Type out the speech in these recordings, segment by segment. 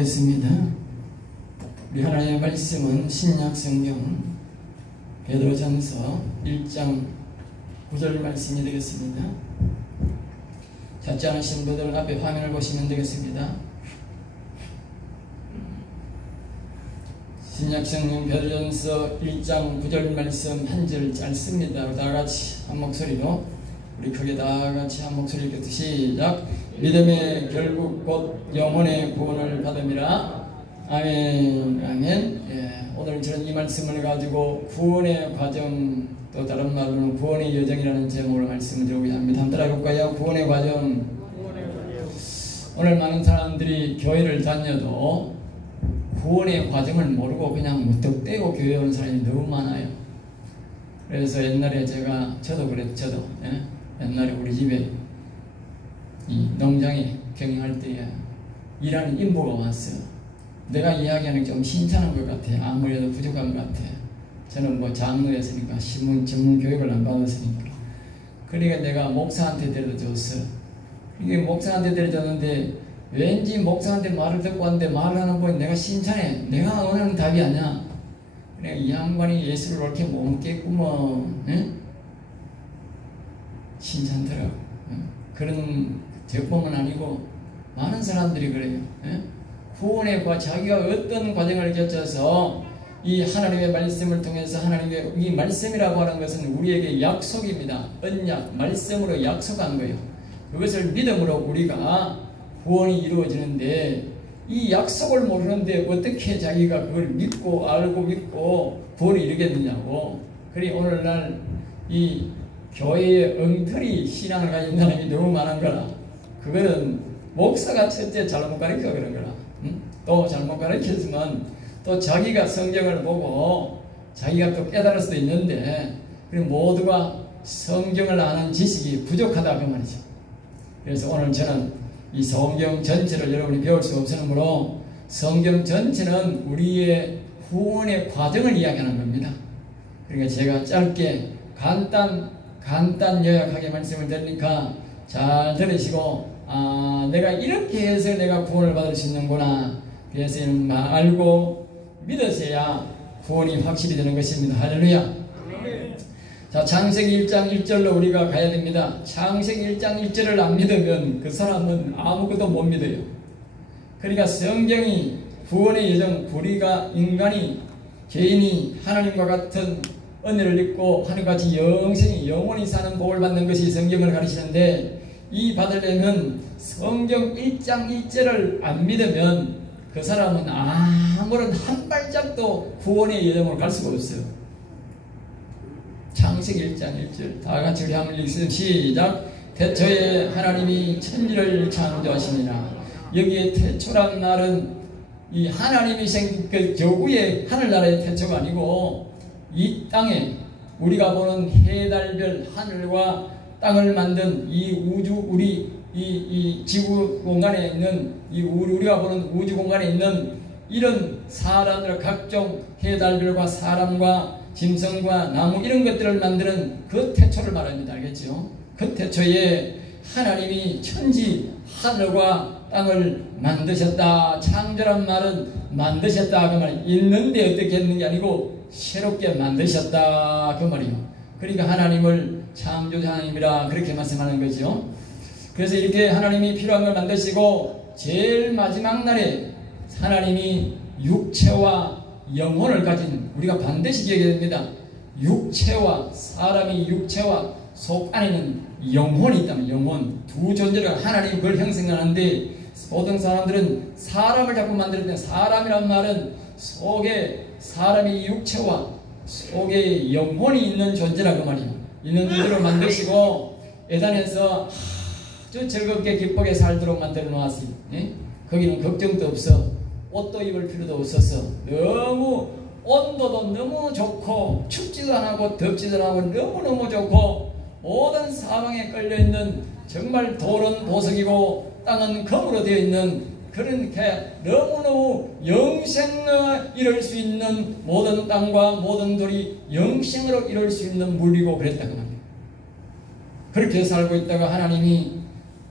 기도하겠습니다. 우리 하나님의 말씀은 신약성경 베드로전서 1장 9절 말씀이 되겠습니다. 찾지 않으신 분들은 앞에 화면을 보시면 되겠습니다. 신약성경 베드로전서 1장 9절 말씀 한 절 짧습니다. 다같이 한 목소리로 우리 크게 다같이 한 목소리 읽겠습니다. 시작. 믿음의 결국 곧 영혼의 구원을 받음이라. 아멘. 아멘. 예, 오늘 저는 이 말씀을 가지고 구원의 과정, 또 다른 말로는 구원의 여정이라는 제목으로 말씀을 드리고자 합니다. 한번 따라해볼까요? 구원의 과정. 오늘 많은 사람들이 교회를 다녀도 구원의 과정을 모르고 그냥 무턱대고 교회에 오는 사람이 너무 많아요. 그래서 옛날에 저도 그랬죠. 예? 옛날에 우리 집에 이 농장에 경영할 때에 일하는 인부가 왔어요. 내가 이야기하는 게 좀 신선한 것 같아. 아무래도 부족한 것 같아. 저는 뭐 장로였으니까 신문 전문 교육을 안 받았으니까. 그러니까 내가 목사한테 데려줬어. 이게 목사한테 데려줬는데 왠지 목사한테 말을 듣고 왔는데 말을 하는 거에 내가 신선해. 내가 원하는 답이 아니야. 그래 이 양반이 예수를 그렇게 못 믿겠구먼. 예? 신선더라고. 그런 제품은 아니고 많은 사람들이 그래요. 예? 구원의 자기가 어떤 과정을 거쳐서 이 하나님의 말씀을 통해서 하나님의 이 말씀이라고 하는 것은 우리에게 약속입니다. 언약, 말씀으로 약속한 거예요. 그것을 믿음으로 우리가 구원이 이루어지는데 이 약속을 모르는데 어떻게 자기가 그걸 믿고 알고 믿고 구원을 이루겠느냐고. 그래 오늘날 이 교회에 엉터리 신앙을 가진 사람이 너무 많은 거라. 그거는 목사가 첫째 잘못 가르쳐 그런 거라. 응? 또 잘못 가르쳤으면 또 자기가 성경을 보고 자기가 또 깨달을 수도 있는데 그리고 모두가 성경을 아는 지식이 부족하다 그 말이죠. 그래서 오늘 저는 이 성경 전체를 여러분이 배울 수 없으므로 성경 전체는 우리의 구원의 과정을 이야기하는 겁니다. 그러니까 제가 짧게 간단 요약하게 말씀을 드리니까 잘 들으시고 내가 이렇게 해서 내가 구원을 받을 수 있는구나. 그래서 알고 믿으셔야 구원이 확실히 되는 것입니다. 할렐루야. 자, 창세기 1장 1절로 우리가 가야 됩니다. 창세기 1장 1절을 안 믿으면 그 사람은 아무것도 못 믿어요. 그러니까 성경이 구원의 여정, 우리가 인간이 개인이 하나님과 같은 은혜를 입고 하늘같이 영원히 사는 복을 받는 것이 성경을 가르치는데 이 받으려면 성경 1장 1절을 안 믿으면 그 사람은 아무런 한 발짝도 구원의 여정으로 갈 수가 없어요. 창세기 1장 1절 다 같이 우리 한번 읽습니다. 시작. 태초에 하나님이 천지를 창조하시니라. 여기에 태초란 말은 이 하나님이 그 저구의 하늘나라의 태초가 아니고 이 땅에 우리가 보는 해달별 하늘과 땅을 만든 이 우주 우리 이 지구 공간에 있는 이 우리가 보는 우주 공간에 있는 이런 사람들 각종 해달별과 사람과 짐승과 나무 이런 것들을 만드는 그 태초를 말합니다. 알겠죠? 그 태초에 하나님이 천지 하늘과 땅을 만드셨다. 창조란 말은 만드셨다 그 말. 있는데 어떻게 했는 게 아니고 새롭게 만드셨다 그 말이에요. 그러니까 하나님을 창조자 하나님이라 그렇게 말씀하는 거죠. 그래서 이렇게 하나님이 필요한 걸 만드시고 제일 마지막 날에 하나님이 육체와 영혼을 가진 우리가 반드시 기억해야 됩니다. 육체와 사람이 육체와 속 안에는 영혼이 있다면 영혼 두 존재가 하나님이 그걸 형성하는데 보통 사람들은 사람을 자꾸 만들 때 사람이란 말은 속에 사람이 육체와 속에 영혼이 있는 존재라고 말이에요. 있는 존재로 만드시고 에덴에서 아주 즐겁게 기쁘게 살도록 만들어 놓았어요. 예? 거기는 걱정도 없어. 옷도 입을 필요도 없어서 너무 온도도 너무 좋고 춥지도 않고 덥지도 않고 너무너무 좋고 모든 사방에 걸려있는 정말 돌은 보석이고 땅은 금으로 되어 있는 그렇게 너무너무 영생을 이룰 수 있는 모든 땅과 모든 돌이 영생으로 이룰 수 있는 물이고 그랬다고 합니다. 그렇게 살고 있다가 하나님이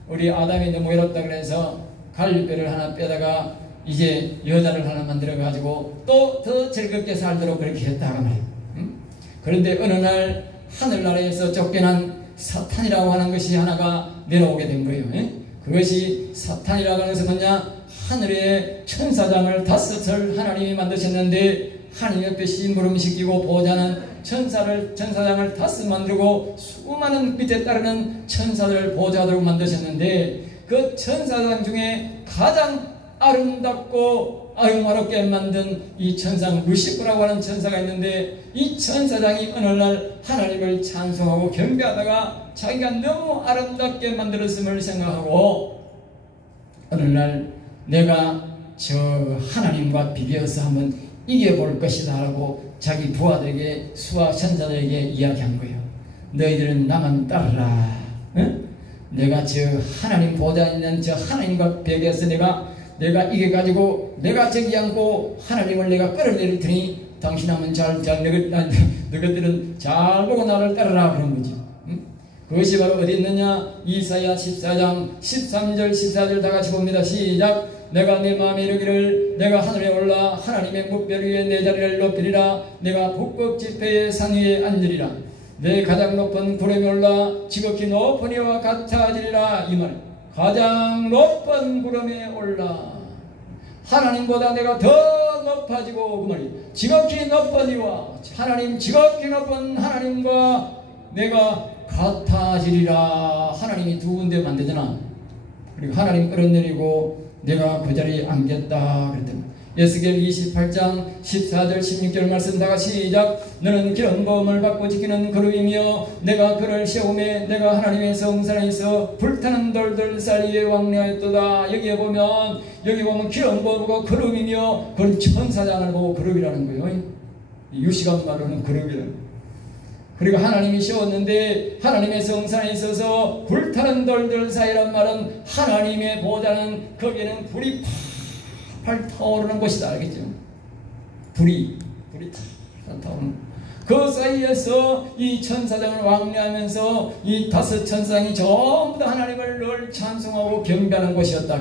우리 아담이 너무 외롭다 그래서 갈빗배를 하나 빼다가 이제 여자를 하나 만들어 가지고 또 더 즐겁게 살도록 그렇게 했다고 말이에요. 그런데 어느 날 하늘나라에서 쫓겨난 사탄이라고 하는 것이 하나가 내려오게 된 거예요. 그것이 사탄이라고 하는 것은 뭐냐? 하늘의 천사장을 5을 하나님이 만드셨는데 하나님 옆에 심부름시키고 보호자는 천사장을 5 만들고 수많은 밑에 따르는 천사들을 보호자들로 만드셨는데 그 천사장 중에 가장 아름답고 아름답게 만든 이 천상 루시퍼라고 하는 천사가 있는데 이 천사장이 어느 날 하나님을 찬송하고 경배하다가 자기가 너무 아름답게 만들었음을 생각하고 어느 날 내가 저 하나님과 비교해서 한번 이겨볼 것이다 라고 자기 부하들에게 수하 천사들에게 이야기한 거예요. 너희들은 나만 따르라. 응? 내가 저 하나님 보좌에 있는 저 하나님과 비교해서 내가 이겨가지고 내가 저기 앉고 하나님을 내가 끌어내릴 테니 당신하면 너희들은 잘 보고 나를 따르라 그런 거죠. 응? 그것이 바로 어디 있느냐? 이사야 14장 13절 14절 다 같이 봅니다. 시작. 내가 내 마음에 이르기를 내가 하늘에 올라 하나님의 뭇별 위에 내 자리를 높이리라. 내가 북극 지폐의 산 위에 앉으리라. 내 가장 높은 구름에 올라 지극히 높은 이와 같아지리라. 이 말 가장 높은 구름에 올라 하나님보다 내가 더 높아지고 그 말이 지극히 높은 이와 하나님 지극히 높은 하나님과 내가 같아지리라. 하나님이 두 군데 만들잖아. 그리고 하나님 끌어내리고 내가 그 자리에 앉겠다 그랬더니 에스겔 28장 14절 16절 말씀 다 같이 시작. 너는 경범을 받고 지키는 그룹이며 내가 그를 세우매 내가 하나님의 성산에서 불타는 돌들 사이에 왕래하였도다. 여기 보면 기름부고 그룹이며 그건 천사장을 보고 그룹이라는 거예요. 유시간 말로는 그룹이라는 거예요. 그리고 하나님이 세웠는데 하나님의 성산에 있어서 불타는 돌들 사이란 말은 하나님의 보좌는 거기에는 불이 팔 타오르는 곳이다. 알겠죠? 불이 타오르는 그 사이에서 이 천사장을 왕래하면서 이 5 천사장이 전부 다 하나님을 늘 찬송하고 경배하는 곳이었다.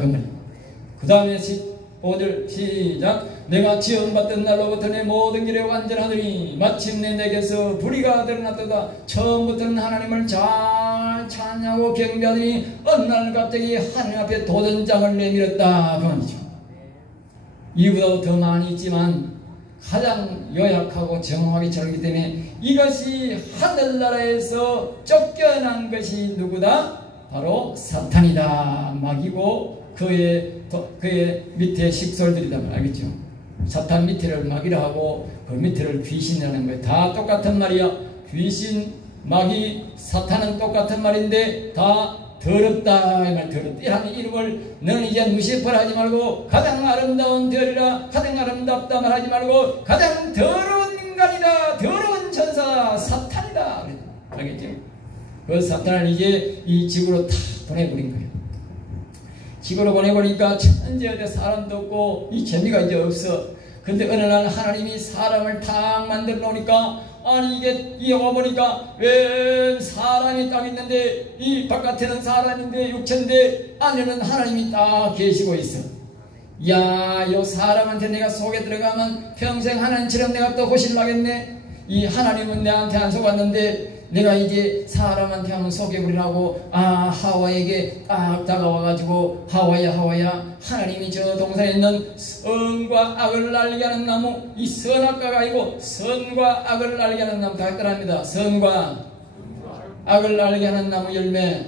그 다음에 15절 시작. 내가 지원받던 날로부터 내 모든 길에 완전하더니 마침내 내게서 불의가 드러났도다. 처음부터는 하나님을 잘 찬양하고 경배하더니 어느 날 갑자기 하늘 앞에 도전장을 내밀었다. 그 말이죠. 이보다도 더 많이 있지만 가장 요약하고 정확하게 잘하기 때문에 이것이 하늘나라에서 쫓겨난 것이 누구다? 바로 사탄이다. 마귀고 그의 밑에 식솔들이다. 알겠죠? 사탄 밑에를 마귀라 하고 그 밑에를 귀신이라는 거예요. 다 똑같은 말이야. 귀신, 마귀, 사탄은 똑같은 말인데 다 더럽다. 이 말 더럽다. 하는 이름을 너는 이제 루시퍼라 하지 말고 가장 아름다운 별이라 가장 아름답다 말하지 말고 가장 더러운 인간이다. 더러운 천사 사탄이다. 알겠죠? 그 사탄을 이제 이 지구로 다 보내버린 거예요. 지구로 보내버리니까 천지에 사람도 없고 이 재미가 이제 없어. 근데 어느 날 하나님이 사람을 딱 만들어 놓으니까 아니 이게 와보니까 왜 사람이 딱 있는데 이 바깥에는 사람인데 육체인데 안에는 하나님이 딱 계시고 있어. 야, 요 사람한테 내가 속에 들어가면 평생 하나님처럼 내가 또 호실나겠네. 이 하나님은 내한테 안 속았는데 내가 이제 사람한테 한번 속여버리라고 하와에게 딱 다가와가지고 하와야 하나님이 저 동산에 있는 선과 악을 알게 하는 나무 이 선악과가 아니고 선과 악을 알게 하는 나무 다 했더랍니다. 선과 악을 알게 하는 나무 열매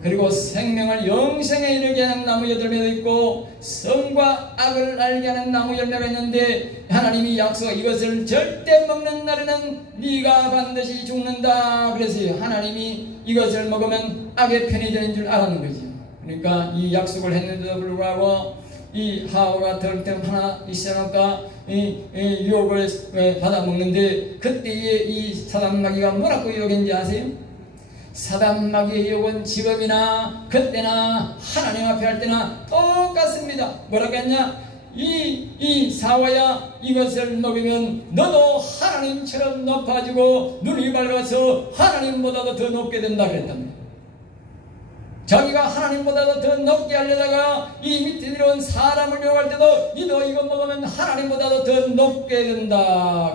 그리고 생명을 영생에 이르게 하는 나무 열매도 있고 선과 악을 알게 하는 나무 열매가 있는데 하나님이 약속 이것을 절대 먹는 날에는 네가 반드시 죽는다. 그래서 하나님이 이것을 먹으면 악의 편이 되는 줄 알았는 거죠. 그러니까 이 약속을 했는데도 불구하고 이 하와가 덜덜 하나 있으니까 이 유혹을 받아 먹는데 그때에 이 사단 마귀가 뭐라고 유혹했는지 아세요? 사단 마귀의 유혹은 지금이나 그때나 하나님 앞에 할 때나 똑같습니다. 뭐라고 했냐? 이 사와야 이것을 먹으면 너도 하나님처럼 높아지고 눈이 밝아서 하나님보다도 더 높게 된다 그랬답니다. 자기가 하나님보다도 더 높게 하려다가 이 밑에 내려온 사람을 유혹할 때도 니도 이거 먹으면 하나님보다도 더 높게 된다.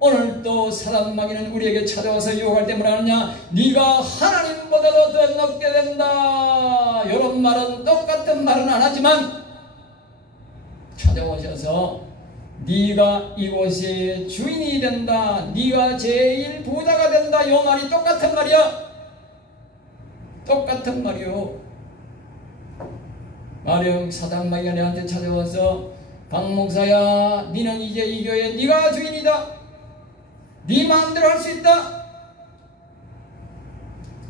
오늘 또 사단 마귀는 우리에게 찾아와서 유혹할 때 뭐라 하느냐? 네가 하나님보다도 더 높게 된다. 이런 말은 똑같은 말은 안 하지만 찾아오셔서 네가 이곳의 주인이 된다. 네가 제일 부자가 된다. 이 말이 똑같은 말이야. 똑같은 말이요. 마령 사단 마귀가 내한테 찾아와서 박 목사야, 너는 이제 이 교회 네가 주인이다. 네 마음대로 할 수 있다.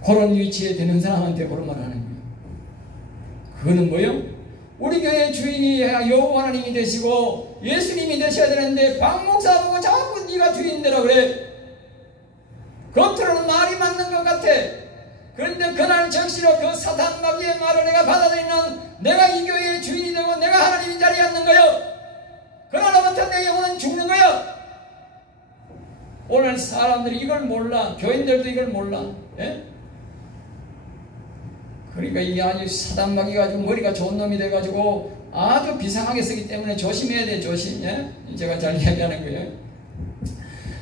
그런 위치에 되는 사람한테 그런 말 하는 거예요. 그거는 뭐예요? 우리 교회 주인이 여호와 하나님이 되시고 예수님이 되셔야 되는데 박 목사 보고 자꾸 네가 주인 되라 그래. 겉으로는 말이 맞는 것 같아. 그런데 그날 적시로 그 사탄 마귀의 말을 내가 받아들이는 내가 이 교회의 주인이 되고 내가 하나님인 자리에 앉는 거요. 그날로부터 내 영혼은 죽는 거요. 오늘 사람들이 이걸 몰라. 교인들도 이걸 몰라. 예? 그러니까 이게 아주 사단 마귀가 아주 머리가 좋은 놈이 돼가지고 아주 비상하게 쓰기 때문에 조심해야 돼. 조심. 예? 제가 잘 이야기하는 거예요.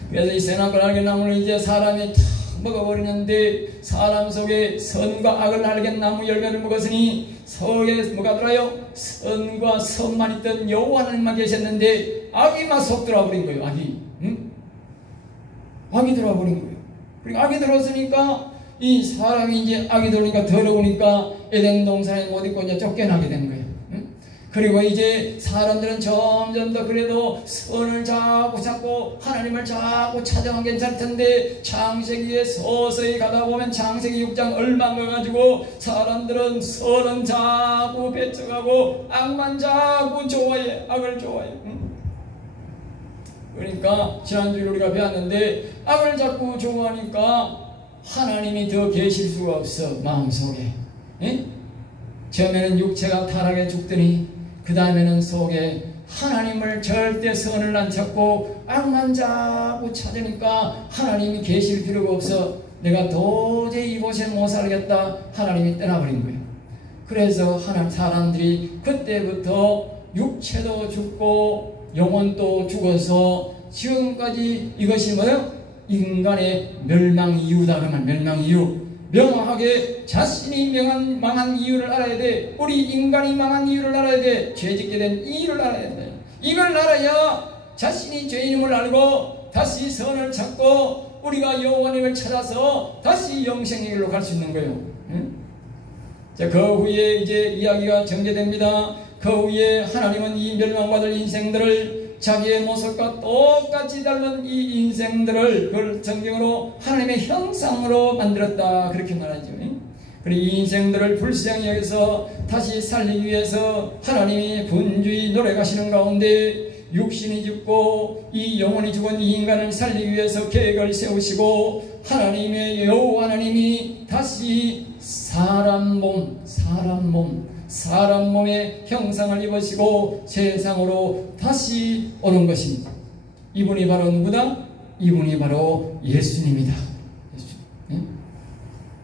그래서 이 선악과 알게 나무를 이제 사람이 탁 먹어버리는데 사람 속에 선과 악을 알게 나무 열매를 먹었으니 속에 뭐가 들어요? 선과 선만 있던 여호와 하나님만 계셨는데 악이 막 속 들어버린 거예요. 악이. 응? 악이 들어버린 거예요. 그리고 악이 들어왔으니까 이 사람이 이제 악이 들어오니까 더러우니까 에덴 동산에 못 있고 이제 쫓겨나게 된 거예요. 응? 그리고 이제 사람들은 점점 더 그래도 선을 자꾸 찾고 하나님을 자꾸 찾아가면 괜찮을 텐데 창세기에 서서히 가다 보면 창세기 6장 얼마 가가지고 사람들은 선은 자꾸 뺏어가고 악만 자꾸 좋아해. 악을 좋아해. 응? 그러니까 지난주에 우리가 배웠는데 악을 자꾸 좋아하니까 하나님이 더 계실 수가 없어. 마음속에. 에? 처음에는 육체가 타락해 죽더니 그 다음에는 속에 하나님을 절대 선을 안 찾고 악만 자꾸 찾으니까 하나님이 계실 필요가 없어. 내가 도저히 이곳에 못 살겠다. 하나님이 떠나버린 거예요. 그래서 사람들이 그때부터 육체도 죽고 영혼도 죽어서 지금까지 이것이 뭐예요? 인간의 멸망 이유다. 그러면 멸망 이유. 명확하게 자신이 망한 이유를 알아야 돼. 우리 인간이 망한 이유를 알아야 돼. 죄짓게 된 이유를 알아야 돼. 이걸 알아야 자신이 죄인임을 알고 다시 선을 찾고 우리가 여호와님을 찾아서 다시 영생의 길로 갈 수 있는 거예요. 응? 자, 그 후에 이제 이야기가 전개됩니다. 그 후에 하나님은 이 멸망받을 인생들을 자기의 모습과 똑같이 닮은 이 인생들을 그걸 성경으로 하나님의 형상으로 만들었다. 그렇게 말하죠. 그리고 이 인생들을 불쌍히 여기서 다시 살리기 위해서 하나님이 분주히 노력하시는 가운데 육신이 죽고 이 영혼이 죽은 이 인간을 살리기 위해서 계획을 세우시고 하나님의 여호와 하나님이 다시 사람 몸의 형상을 입으시고 세상으로 다시 오는 것입니다. 이분이 바로 누구다? 이분이 바로 예수님이다.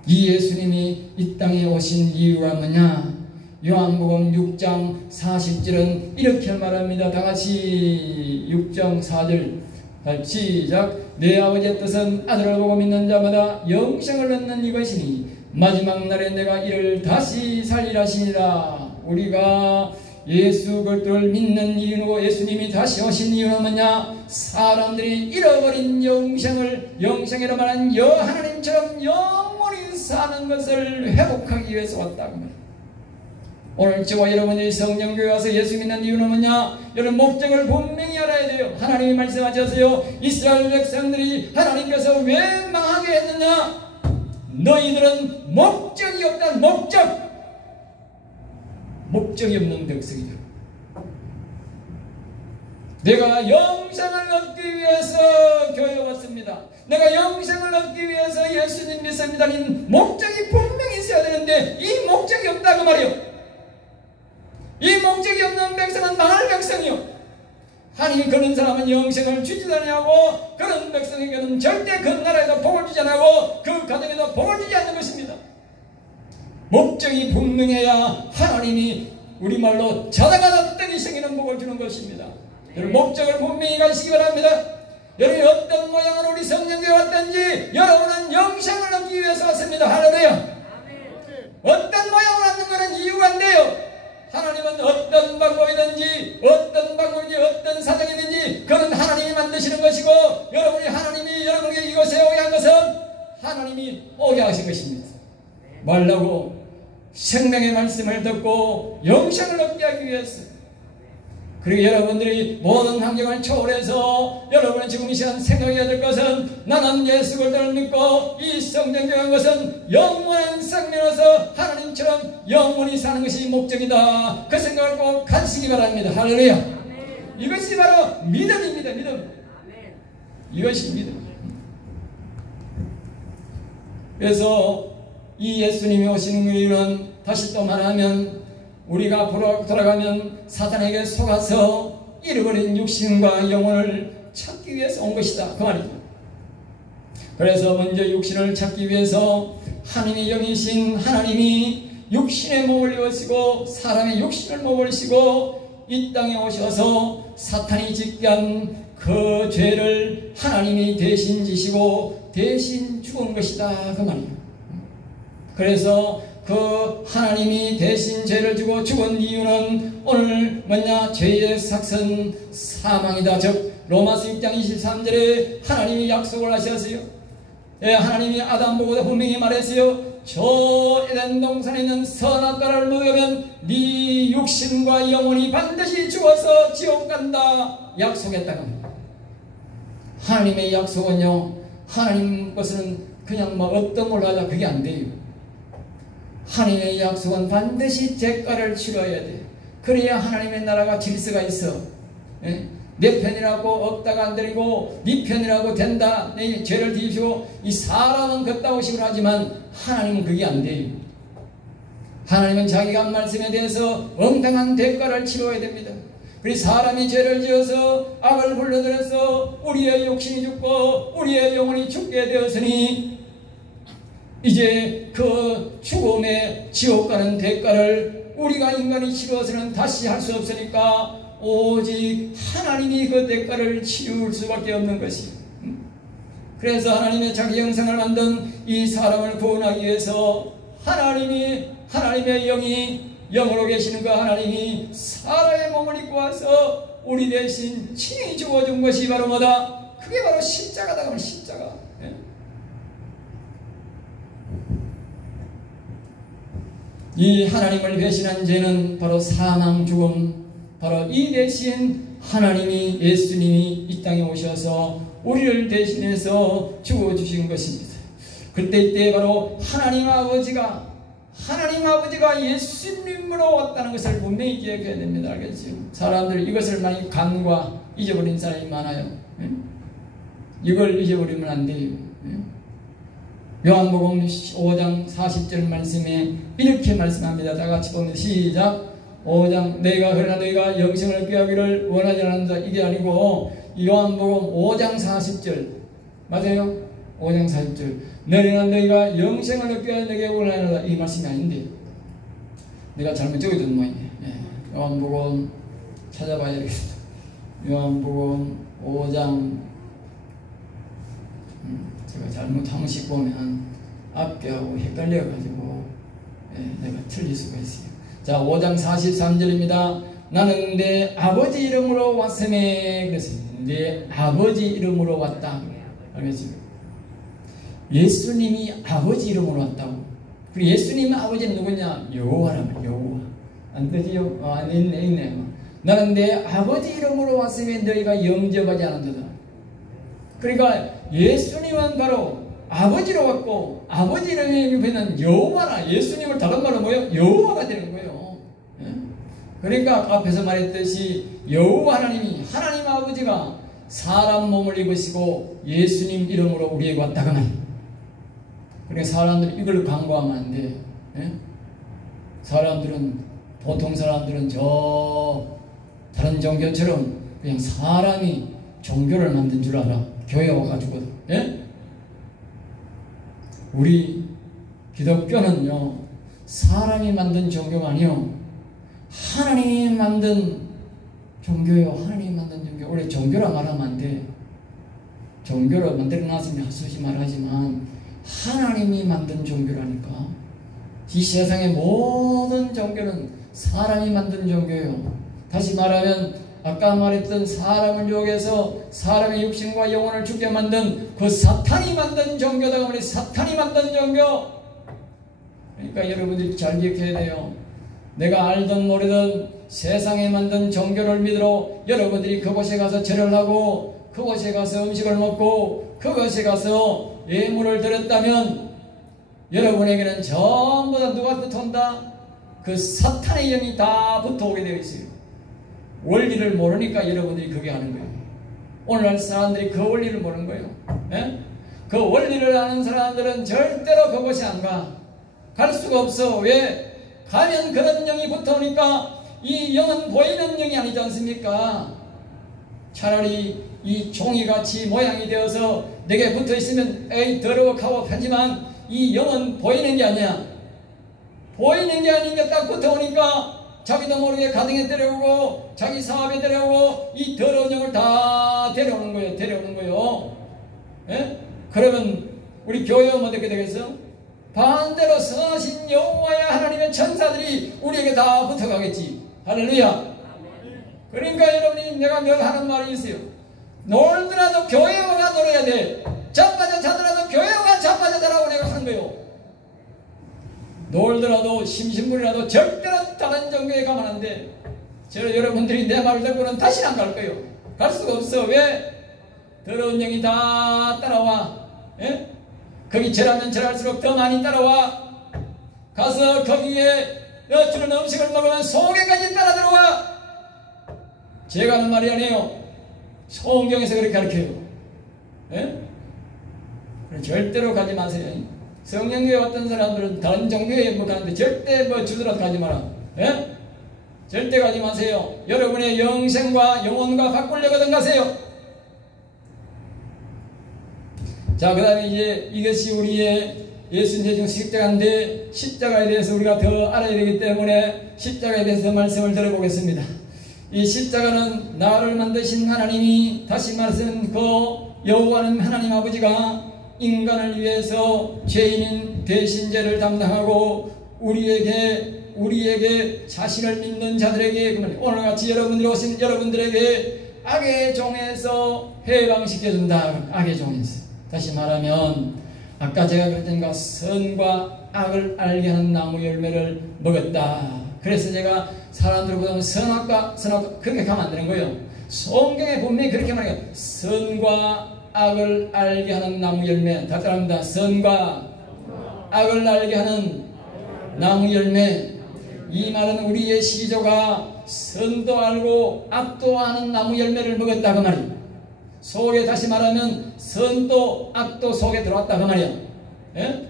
이 예수님이 이 땅에 오신 이유가 뭐냐? 요한복음 6장 40절은 이렇게 말합니다. 다같이 6장 4절 시작. 내 아버지의 뜻은 아들을 보고 믿는 자마다 영생을 얻는 이것이니 마지막 날에 내가 이를 다시 살리라시니라. 우리가 예수 그리스도를 믿는 이유고 예수님이 다시 오신 이유는 뭐냐? 사람들이 잃어버린 영생이라 말하는 하나님처럼 영원히 사는 것을 회복하기 위해서 왔다고 말합니다. 오늘 저와 여러분이 성령교회 와서 예수 믿는 이유는 뭐냐? 여러분 목적을 분명히 알아야 돼요. 하나님이 말씀하셨어요. 이스라엘 백성들이 하나님께서 왜 망하게 했느냐? 너희들은 목적이 없다는 목적이 없는 백성이죠. 내가 영생을 얻기 위해서 교회에 왔습니다. 내가 영생을 얻기 위해서 예수님 믿습니다는 목적이 분명히 있어야 되는데 이 목적이 없다 그 말이요. 이 목적이 없는 백성은 망할 백성이요. 하나님 그런 사람은 영생을 주지도 않냐고 그런 백성에게는 절대 그 나라에도 복을 주지 않고 그 가정에도 복을 주지 않는 것입니다. 목적이 분명해야 하나님이 우리말로 자다가 떴더니 생기는 복을 주는 것입니다. 여러분 목적을 분명히 가지시기 바랍니다. 여러분이 어떤 모양으로 우리 성령교회 왔든지 여러분은 영생을 얻기 위해서 왔습니다. 할렐루야. 어떤 모양으로 왔는 것은 이유가 안 돼요. 하나님은 어떤 방법이든지 어떤 사정이든지 그건 하나님이 만드시는 것이고, 여러분이 하나님이 여러분에게 이곳에 오게 한 것은 하나님이 오게 하신 것입니다. 말라고 생명의 말씀을 듣고 영생을 얻게 하기 위해서. 그리고 여러분들이 모든 환경을 초월해서 여러분은 지금 이 시간 생각해야 될 것은, 나는 예수 그리스도를 믿고 이 성경적인 것은 영원한 생명으로서 하나님처럼 영원히 사는 것이 목적이다. 그 생각을 꼭 가지시기 바랍니다. 할렐루야. 이것이 바로 믿음입니다. 믿음. 이것이 믿음. 그래서 이 예수님이 오시는 이유는, 다시 또 말하면 우리가 돌아가면 사탄에게 속아서 잃어버린 육신과 영혼을 찾기 위해서 온 것이다, 그 말이죠. 그래서 먼저 육신을 찾기 위해서 하나님의 영이신 하나님이 육신의 몸을 입으시고 사람의 육신을 몸을 입으시고 이 땅에 오셔서 사탄이 짓게 한 그 죄를 하나님이 대신 지시고 대신 죽은 것이다, 그 말이에요. 그래서 그 하나님이 대신 죄를 주고 죽은 이유는 오늘 뭐냐? 죄의 삭은 사망이다. 즉 로마서 6장 23절에 하나님이 약속을 하셨어요. 하나님이 아담 보고 분명히 말했어요. 저 에덴 동산에 있는 선악 과를 먹으면 네 육신과 영혼이 반드시 죽어서 지옥 간다 약속했다고 합니다. 하나님의 약속은요, 하나님 것은 그냥 뭐 어떤 걸로 하자 그게 안 돼요. 하나님의 약속은 반드시 대가를 치러야 돼. 그래야 하나님의 나라가 질서가 있어. 내 편이라고 없다가 안 되고 네 편이라고 된다. 내 죄를 뒤집고 이 사람은 그따구 식으로 하지만 하나님은 그게 안 돼요. 하나님은 자기가 한 말씀에 대해서 엄당한 대가를 치러야 됩니다. 그리고 사람이 죄를 지어서 악을 불러들여서 우리의 욕심이 죽고 우리의 영혼이 죽게 되었으니 이제 그 죽음의 지옥 가는 대가를 우리가 인간이 치러서는 다시 할 수 없으니까 오직 하나님이 그 대가를 치울 수밖에 없는 것이에요. 그래서 하나님의 자기 형상을 만든 이 사람을 구원하기 위해서 하나님의 영이 영으로 계시는 그 하나님이 사람의 몸을 입고 와서 우리 대신 친히 죽어준 것이 바로 뭐다? 그게 바로 십자가다. 그러면 십자가. 이 하나님을 배신한 죄는 바로 사망, 죽음, 바로 이 대신 하나님이 예수님이 이 땅에 오셔서 우리를 대신해서 죽어주신 것입니다. 그때 바로 하나님 아버지가 예수님으로 왔다는 것을 분명히 기억해야 됩니다. 알겠죠? 사람들 이것을 많이 간과 잊어버린 사람이 많아요. 이걸 잊어버리면 안 돼요. 요한복음 5장 40절 말씀에 이렇게 말씀합니다. 다 같이 보면 시작. 5장 그러나 너희가 영생을 꾀하기를 원하지 않는다. 이게 아니고 요한복음 5장 40절 맞아요? 5장 40절 너희가 영생을 얻게 내게 원하노라. 이 말씀이 아닌데 내가 잘못 적어둔 모양이네. 요한복음 찾아봐야 되겠다. 요한복음 5장 제가 잘못 한 번씩 보면 앞에하고 헷갈려가지고 내가 틀릴 수가 있어요. 자, 5장 43절입니다. 나는 내 아버지 이름으로 왔음에 그랬어요. 내 아버지 이름으로 왔다. 알겠죠? 예수님이 아버지 이름으로 왔다고. 그리고 예수님의 아버지는 누구냐? 여호와라면 여호와. 안 되지요? 있네. 나는 내 아버지 이름으로 왔음에 너희가 영접하지 않는다. 그러니까 예수님은 바로 아버지로 왔고 아버지 이름에 있는 여호와라. 예수님을 다른 말로 뭐예요? 여호와가 되는 거예요. 그러니까 앞에서 말했듯이 여호와 하나님이 하나님 아버지가 사람 몸을 입으시고 예수님 이름으로 우리에게 왔다가 말이에요. 그러니까 사람들이 이걸 간과하면 안 돼. 보통 사람들은 저 다른 종교처럼 그냥 사람이 종교를 만든 줄 알아. 교회 와가지고. 우리 기독교는요 사람이 만든 종교가 아니요 하나님이 만든 종교요. 하나님이 만든 종교. 원래 종교라 말하면 안 돼. 종교로 만들어놨으면 하소시 말하지만 하나님이 만든 종교라니까. 이 세상의 모든 종교는 사람이 만든 종교예요. 다시 말하면 아까 말했던 사람을 유혹해서 사람의 육신과 영혼을 죽게 만든 그 사탄이 만든 종교다. 그러니 사탄이 만든 종교. 그러니까 여러분들이 잘 기억해야 돼요. 내가 알든 모르든 세상에 만든 종교를 믿으러 여러분들이 그곳에 가서 절을 하고 그곳에 가서 음식을 먹고 그곳에 가서 예물을 드렸다면 여러분에게는 전부 다 누가 붙어온다? 그 사탄의 영이 다 붙어오게 되어 있어요. 원리를 모르니까 여러분들이 그게 하는 거예요. 오늘날 사람들이 그 원리를 모르는 거예요. 예? 그 원리를 아는 사람들은 절대로 그곳에 안 가. 갈 수가 없어. 왜? 가면 그런 영이 붙어오니까 이 영은 보이는 영이 아니지 않습니까? 차라리 이 종이같이 모양이 되어서 내게 붙어있으면 에이 더러워 하고 하지만 이 영은 보이는 게 아니야. 보이는 게 아닌데 딱 붙어오니까 자기도 모르게 가정에 데려오고 자기 사업에 데려오고 이 더러운 영을 다 데려오는 거예요. 데려오는 거예요. 예? 그러면 우리 교회는 어떻게 되겠어? 반대로 선하신 여호와의 하나님의 천사들이 우리에게 다 붙어가겠지. 할렐루야. 그러니까 여러분이 내가 늘 하는 말이 있어요. 놀더라도 교회에 오라 놀아야 돼. 자빠져 자더라도 교회에 오라 자빠져 자라고 내가 하는 거예요. 놀더라도 심신물이라도 절대로 다른 종교에 가면 안 돼. 여러분들이 내 말을 듣고는 다시는 안 갈 거예요. 갈 수가 없어. 왜? 더러운 영이 다 따라와. 예? 거기 절하면 절할수록 더 많이 따라와. 가서 거기에 주는 음식을 먹으면 속에까지 따라 들어와. 제가 하는 말이 아니에요. 성경에서 그렇게 가르쳐요. 예? 절대로 가지 마세요. 성령교회 어떤 사람들은 다른 종교에 뭐 가는데 절대 뭐 주더라도 가지 마라. 예? 절대 가지 마세요. 여러분의 영생과 영혼과 바꾸려거든 가세요. 자, 그 다음에 이제 이것이 우리의 예수님의 중 십자가인데 십자가에 대해서 우리가 더 알아야 되기 때문에 십자가에 대해서 말씀을 들어보겠습니다. 이 십자가는 나를 만드신 하나님이, 다시 말씀은 그 여호와는 하나님 아버지가 인간을 위해서 죄인인 대신죄를 담당하고 우리에게 자신을 믿는 자들에게 오늘같이 여러분들이 오신 여러분들에게 악의 종에서 해방시켜준다. 악의 종에서. 다시 말하면 아까 제가 그랬던가 선과 악을 알게 하는 나무 열매를 먹었다. 그래서 제가 사람들보다 선악과 그렇게 가면 안 되는 거예요. 성경에 분명히 그렇게 말해요. 선과 악을 알게 하는 나무 열매. 다 따라합니다. 선과 악을 알게 하는 나무 열매. 이 말은 우리의 시조가 선도 알고 악도 아는 나무 열매를 먹었다 그 말이에요. 속에 다시 말하면 선도 악도 속에 들어왔다 그 말이야. 예?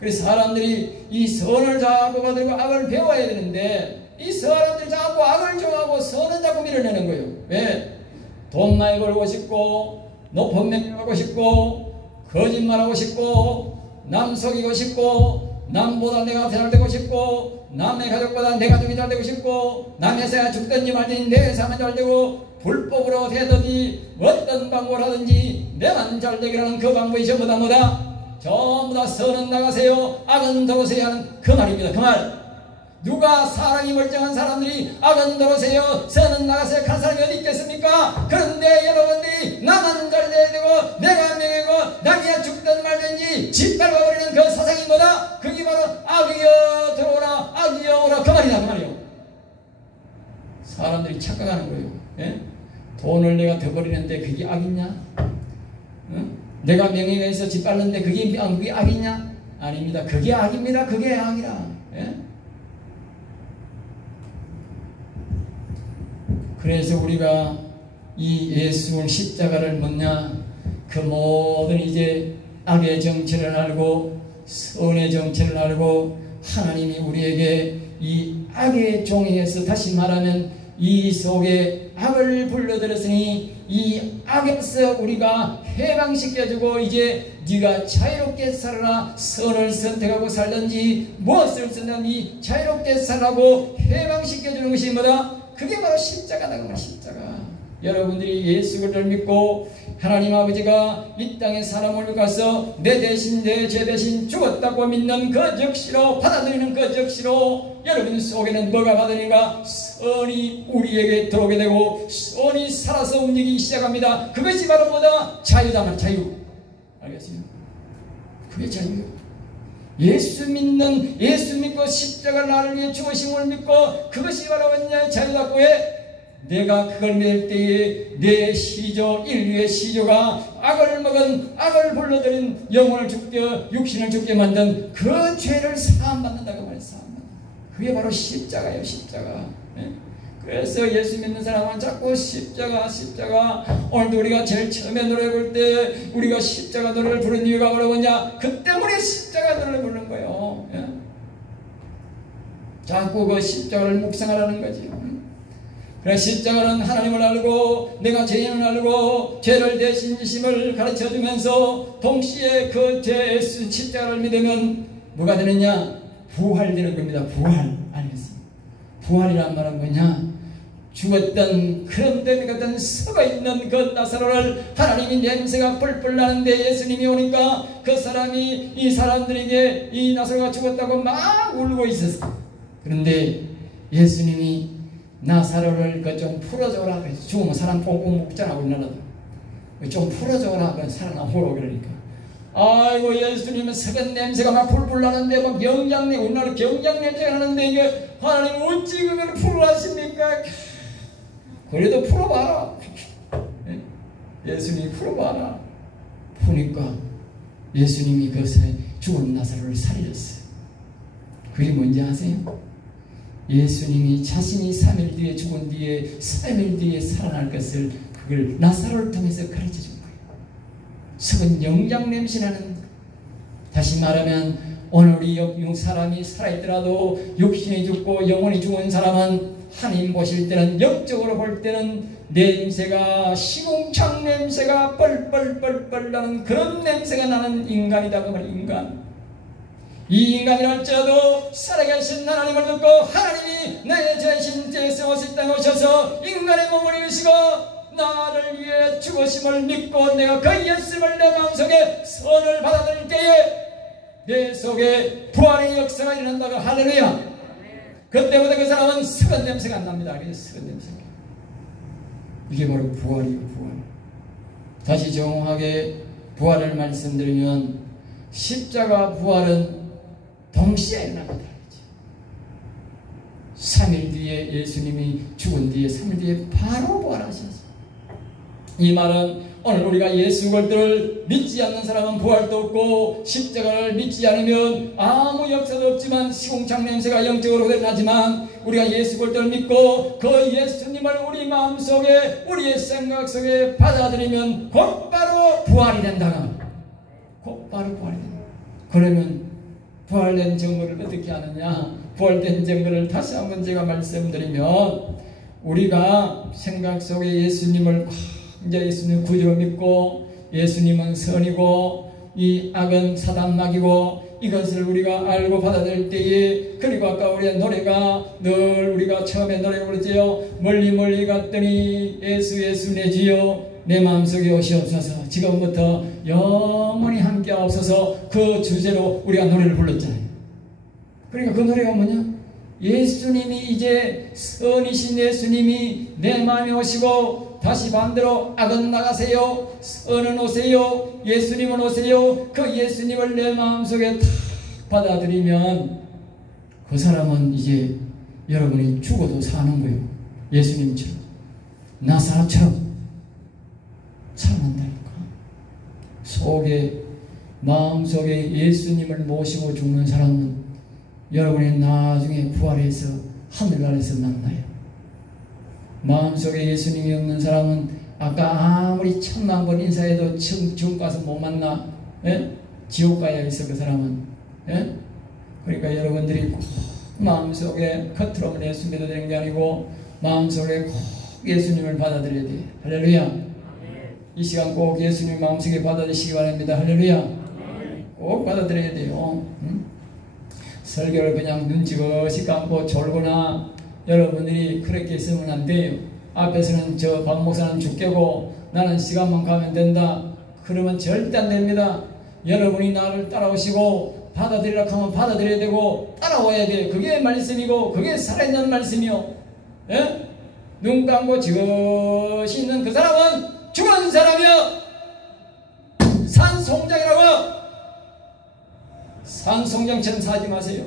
그래서 사람들이 이 선을 자꾸 가지고 악을 배워야 되는데 이 사람들이 자꾸 악을 좋아하고 선은 자꾸 밀어내는 거예요. 왜? 돈 많이 벌고 싶고 높은 명예하고 싶고 거짓말하고 싶고 남 속이고 싶고 남보다 내가 잘 되고 싶고 남의 가족보다 내 가족이 잘 되고 싶고 남의 회사가 죽든지 말든지 내 회사만 잘 되고 불법으로 되든지 어떤 방법을 하든지 내만 잘 되기라는 그 방법이 전부 다 뭐다? 전부 다 선은 나가세요 악은 들어오세요 하는 그 말입니다. 그 말. 누가 사랑이 멀쩡한 사람들이 악은 들어오세요 선은 나가세요 한 사람이 어디 있겠습니까? 그런데 여러분들이 나만 잘 돼야 되고 내가 명예고 남이야 죽든 말든지 짓밟아버리는 그 사상이 뭐다? 그게 바로 악이여 들어오라 악이여 오라 그 말이다 그 말이요. 사람들이 착각하는 거예요. 예? 돈을 내가 더 버리는데 그게 악이냐? 응? 내가 명예가 있어 짓밟는데 그게 악이냐? 아닙니다. 그게 악입니다. 그게 악이라. 예? 그래서 우리가 이 예수 십자가를 묻냐? 그 모든 이제 악의 정체를 알고 선의 정체를 알고 하나님이 우리에게 이 악의 종에서 다시 말하면 이 속에 악을 불러들였으니 이 악에서 우리가 해방시켜주고 이제 네가 자유롭게 살아라. 선을 선택하고 살든지 무엇을 쓰든지 자유롭게 살라고 해방시켜주는 것이 뭐다? 그게 바로 십자가다. 그 십자가. 여러분들이 예수 그리스도를 믿고 하나님 아버지가 이 땅에 사람을 가서 내 대신 내 죄 대신 죽었다고 믿는 그 적시로 받아들이는 그 적시로 여러분 속에는 뭐가 받으니까 선이 우리에게 들어오게 되고 선이 살아서 움직이기 시작합니다. 그것이 바로 뭐다? 자유다. 자유. 알겠어요? 그게 자유예요. 예수 믿고 십자가 나를 위해 죽으심을 믿고 그것이 바로 언제의 자유다. 왜? 내가 그걸 믿을 때에 내 시조, 인류의 시조가 악을 먹은, 악을 불러들인 영혼을 죽게, 육신을 죽게 만든 그 죄를 사함받는다고 말해요. 사함받는다. 그게 바로 십자가예요. 십자가. 그래서 예수 믿는 사람은 자꾸 십자가. 오늘도 우리가 제일 처음에 노래 부를 때 우리가 십자가 노래를 부른 이유가 뭐냐? 그 때문에 십자가 노래를 부르는 거예요. 자꾸 그 십자가를 묵상하라는 거지. 그래, 십자가는 하나님을 알고 내가 죄인을 알고 죄를 대신 지심을 가르쳐주면서 동시에 그 죄 십자가를 믿으면 뭐가 되느냐? 부활되는 겁니다. 부활. 알겠습니다. 부활이란 말은 뭐냐? 죽었던 그런 데 같은 썩어있는 그 나사로를 하나님이 냄새가 뿔뿔 나는데 예수님이 오니까 그 사람이 이 사람들에게 이 나사로가 죽었다고 막 울고 있었어요. 그런데 예수님이 나사로를 그 좀 풀어줘라. 그래서 죽으면 사람 꽁꽁 묶잖아. 우리나라도 좀 풀어줘라. 살아나오라고 그러니까. 아이고 예수님은 썩은 냄새가 막 풀풀 나는데 막 우리나라 경장 냄새가 나는데 이게 하나님 어찌 그걸 풀어하십니까? 그래도 풀어봐라. 예수님이 풀어봐라. 푸니까 예수님이 그 죽은 나사로를 살렸어요. 그게 뭔지 아세요? 예수님이 자신이 3일 뒤에 죽은 뒤에 3일 뒤에 살아날 것을 그걸 나사로를 통해서 가르쳐 준 거예요. 썩은 영장 냄새나는, 다시 말하면 오늘 우리 사람이 살아있더라도 육신이 죽고 영혼이 죽은 사람은 하나님 보실 때는 영적으로 볼 때는 냄새가 시궁창 냄새가 뻘뻘뻘뻘 나는 그런 냄새가 나는 인간이다. 그 말 인간. 이 인간이랄지라도 살아계신 하나님을 믿고 하나님이 내 대신 죄에서 오실 땅에 오셔서 인간의 몸을 입으시고 나를 위해 죽으심을 믿고 내가 그 예수를 내 마음속에 선을 받아들일 때에 내 속에 부활의 역사가 일어난다고. 할렐루야. 그때부터 그 사람은 썩은 냄새가 안 납니다. 썩은 냄새가. 이게 바로 부활이에요. 부활. 다시 정확하게 부활을 말씀드리면 십자가 부활은 동시에 일어납니다. 3일 뒤에 예수님이 죽은 뒤에 3일 뒤에 바로 부활하셨어요. 이 말은 오늘 우리가 예수 그리스도를 믿지 않는 사람은 부활도 없고 십자가를 믿지 않으면 아무 역사도 없지만 시궁창 냄새가 영적으로 드러나지만 우리가 예수 그리스도를 믿고 그 예수님을 우리 마음속에 우리의 생각 속에 받아들이면 곧바로 부활이 된다. 곧바로 부활이 된다. 그러면 부활된 증거를 어떻게 하느냐? 부활된 증거를 다시 한번 제가 말씀드리면 우리가 생각 속에 예수님을 이제 예수님 구주로 믿고 예수님은 선이고 이 악은 사단막이고 이것을 우리가 알고 받아들일 때에 그리고 아까 우리의 노래가 늘 우리가 처음에 노래 부르지요. 멀리 멀리 갔더니 예수 예수 내 주여 내 마음속에 오시옵소서. 지금부터 영원히 함께 하옵소서. 그 주제로 우리가 노래를 불렀잖아요. 그러니까 그 노래가 뭐냐? 예수님이 이제 선이신 예수님이 내 마음에 오시고 다시 반대로 악은 나가세요. 선은 오세요. 예수님은 오세요. 그 예수님을 내 마음속에 탁 받아들이면 그 사람은 이제 여러분이 죽어도 사는 거예요. 예수님처럼 나사로처럼 살아난다니까. 속에 마음속에 예수님을 모시고 죽는 사람은 여러분이 나중에 부활해서 하늘나라에서 만나요. 마음속에 예수님이 없는 사람은 아까 아무리 1000만 번 인사해도 지옥 가서 못 만나. 예? 지옥 가야 있어 그 사람은. 예? 그러니까 여러분들이 꼭 마음속에 겉으로만 예수 믿어야 되는 게 아니고 마음속에 꼭 예수님을 받아들여야 돼. 할렐루야. 이 시간 꼭 예수님 마음속에 받아들이시기 바랍니다. 할렐루야. 꼭 받아들여야 돼요. 설교를 그냥 눈치없이 감고 졸거나 여러분들이 그렇게 있으면 안 돼요. 앞에서는 저 박 목사는 죽겠고 나는 시간만 가면 된다. 그러면 절대 안 됩니다. 여러분이 나를 따라오시고 받아들이라 하면 받아들여야 되고 따라와야 돼요. 그게 말씀이고 그게 살아있는 말씀이요. 예? 눈 감고 지것이 있는 그 사람은 죽은 사람이요. 산송장이라고. 산송장처럼 살지 마세요.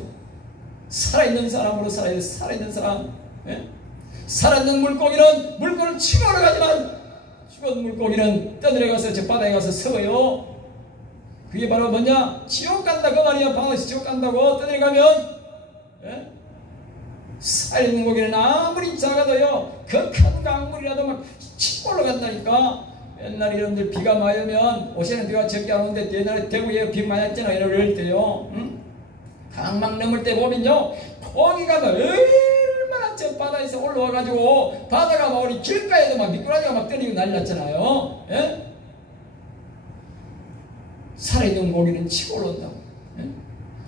살아있는 사람으로 살아야 돼요. 살아있는 사람. 예? 살아있는 물고기는 물고기를 치고 올라가지만 죽은 물고기는 떠들어가서 저 바다에 가서 서요. 그게 바로 뭐냐? 지옥 간다 그 말이야. 바다에서 지옥 간다고 떠들어가면. 예? 살아있는 고기는 아무리 작아도요 그 큰 강물이라도 막 치고 올라간다니까. 옛날에 여러분들 비가 많이 오면 올해는 비가 적게 안 오는데 옛날에 대구에 비 많이 왔잖아요. 이럴 때요. 응? 강막 넘을 때 보면요 고기가 막 얼마나 저 바다에서 올라와가지고 바다가 막 우리 길가에도 막 미꾸라지가 막 때리고 난리 났잖아요. 예? 살아있는 고기는 치고 올라온다고. 예?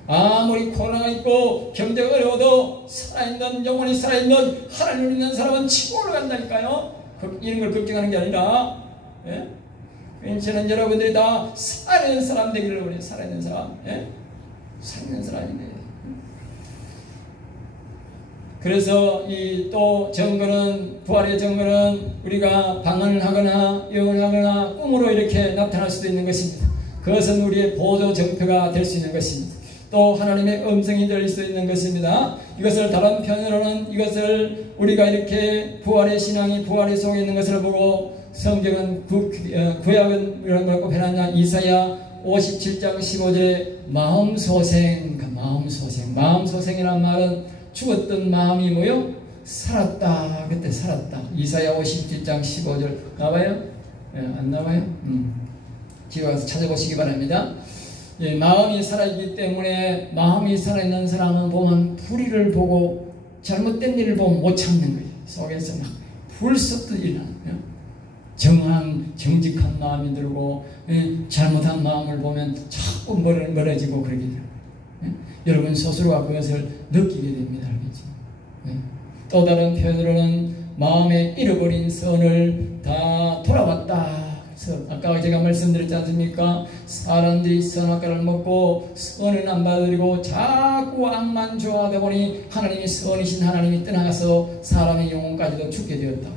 아무리 코로나가 있고 경제가 어려워도 살아있는 영혼이 살아있는 하나님을 믿는 사람은 치고 올라간다니까요. 이런 걸 걱정하는 게 아니라. 예? 저는 여러분들이 다 살아있는 사람 되기를 원해요. 살아있는 사람. 예? 살아있는 사람이네. 그래서 이 또 증거는 부활의 증거는 우리가 방언을 하거나 예언을 하거나 꿈으로 이렇게 나타날 수도 있는 것입니다. 그것은 우리의 보조 정표가 될 수 있는 것입니다. 또 하나님의 음성이 될 수 있는 것입니다. 이것을 다른 편으로는 이것을 우리가 이렇게 부활의 신앙이 부활의 속에 있는 것을 보고 성경은 구약은 이런 걸 꼭 해놨냐. 이사야 57장 15절에 마음소생. 마음소생이라는 말은 죽었던 마음이 뭐요? 살았다. 그때 살았다. 이사야 57장 15절 나와요? 예, 안 나와요? 집에 가서 찾아보시기 바랍니다. 예, 마음이 살아있기 때문에 마음이 살아있는 사람은 보면 불의를 보고 잘못된 일을 보면 못 참는 거예요. 속에서 막 불쑥 일어나는 거예요. 정한 정직한 마음이 들고 잘못한 마음을 보면 자꾸 멀어지고 그러게 돼요. 여러분 스스로가 그것을 느끼게 됩니다. 알겠죠? 또 다른 표현으로는 마음에 잃어버린 선을 다 돌아왔다. 아까 제가 말씀드렸지 않습니까? 사람들이 선악과를 먹고 선은 안 받아들이고 자꾸 악만 좋아하다 보니 하나님이 선이신 하나님이 떠나가서 사람의 영혼까지도 죽게 되었다.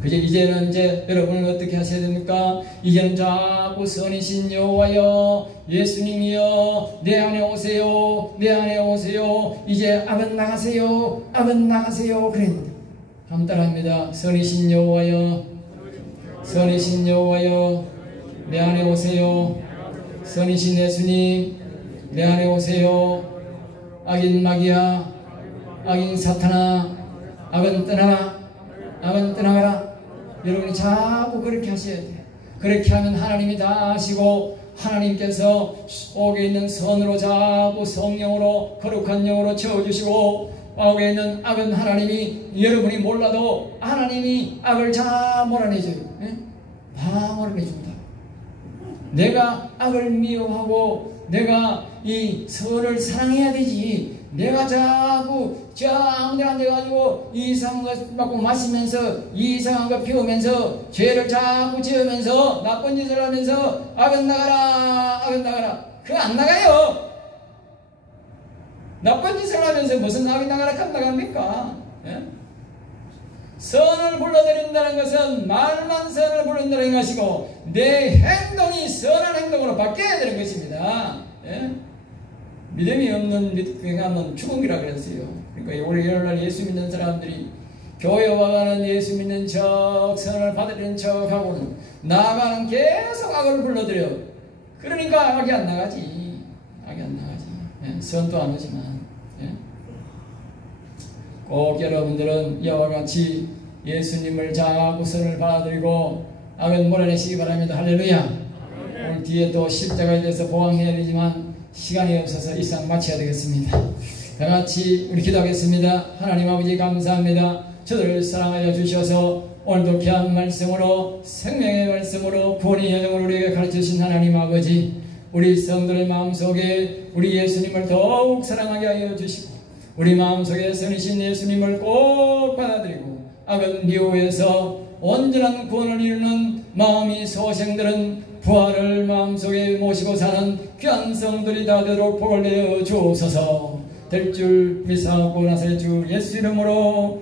그제 이제는 여러분은 어떻게 하셔야 됩니까? 이제는 자꾸 선이신 여호와여 예수님이여 내 안에 오세요. 내 안에 오세요. 이제 악은 나가세요. 악은 나가세요. 그랬는데 한번 따라합니다. 선이신 여호와여 선이신 여호와여 내 안에 오세요. 선이신 예수님 내 안에 오세요. 악인 마귀야 악인 사탄아 악은 떠나라. 악은 떠나가라. 여러분이 자꾸 그렇게 하셔야 돼요. 그렇게 하면 하나님이 다 아시고 하나님께서 속에 있는 선으로 자꾸 성령으로 거룩한 영으로 채워주시고 속에 있는 악은 하나님이 여러분이 몰라도 하나님이 악을 다 몰아내줘요. 예? 다 몰아내준다. 내가 악을 미워하고 내가 이 선을 사랑해야 되지. 내가 자꾸 짱짱 돼가지고 이상한 것 받고 마시면서 이상한 거 피우면서 죄를 자꾸 지으면서 나쁜 짓을 하면서 악은 나가라 악은 나가라. 그거 안 나가요. 나쁜 짓을 하면서 무슨 악이 나가라 안 나갑니까? 예? 선을 불러들인다는 것은 말만 선을 불러들인다는 것이고 내 행동이 선한 행동으로 바뀌어야 되는 것입니다. 예? 믿음이 없는 행함은 죽음이라 그랬어요. 그러니까 우리 오늘날 예수 믿는 사람들이 교회 와가는 예수 믿는 척 선을 받아들이는 척하고는 나아가는 계속 악을 불러들여. 그러니까 악이 안 나가지. 악이 안 나가지. 예? 선도 안 오지만 예? 꼭 여러분들은 이와 같이 예수님을 자꾸 선을 받아들이고 악은 몰아내시기 바랍니다. 할렐루야. 오늘 뒤에 또 십자가에 대해서 보강해야 되지만 시간이 없어서 이상 마쳐야 되겠습니다. 다 같이 우리 기도하겠습니다. 하나님 아버지 감사합니다. 저들을 사랑하여 주셔서 오늘도 귀한 말씀으로 생명의 말씀으로 구원의 여정을 우리에게 가르치신 하나님 아버지, 우리 성도의 마음속에 우리 예수님을 더욱 사랑하게 하여 주시고 우리 마음속에 선이신 예수님을 꼭 받아들이고 악은 미워해서 온전한 구원을 이루는 마음이 소생들은 부활을 마음속에 모시고 사는 귀한 성들이 다 되도록 복을 내어 주옵소서. 될 줄 믿사옵고 나서의 주 예수 이름으로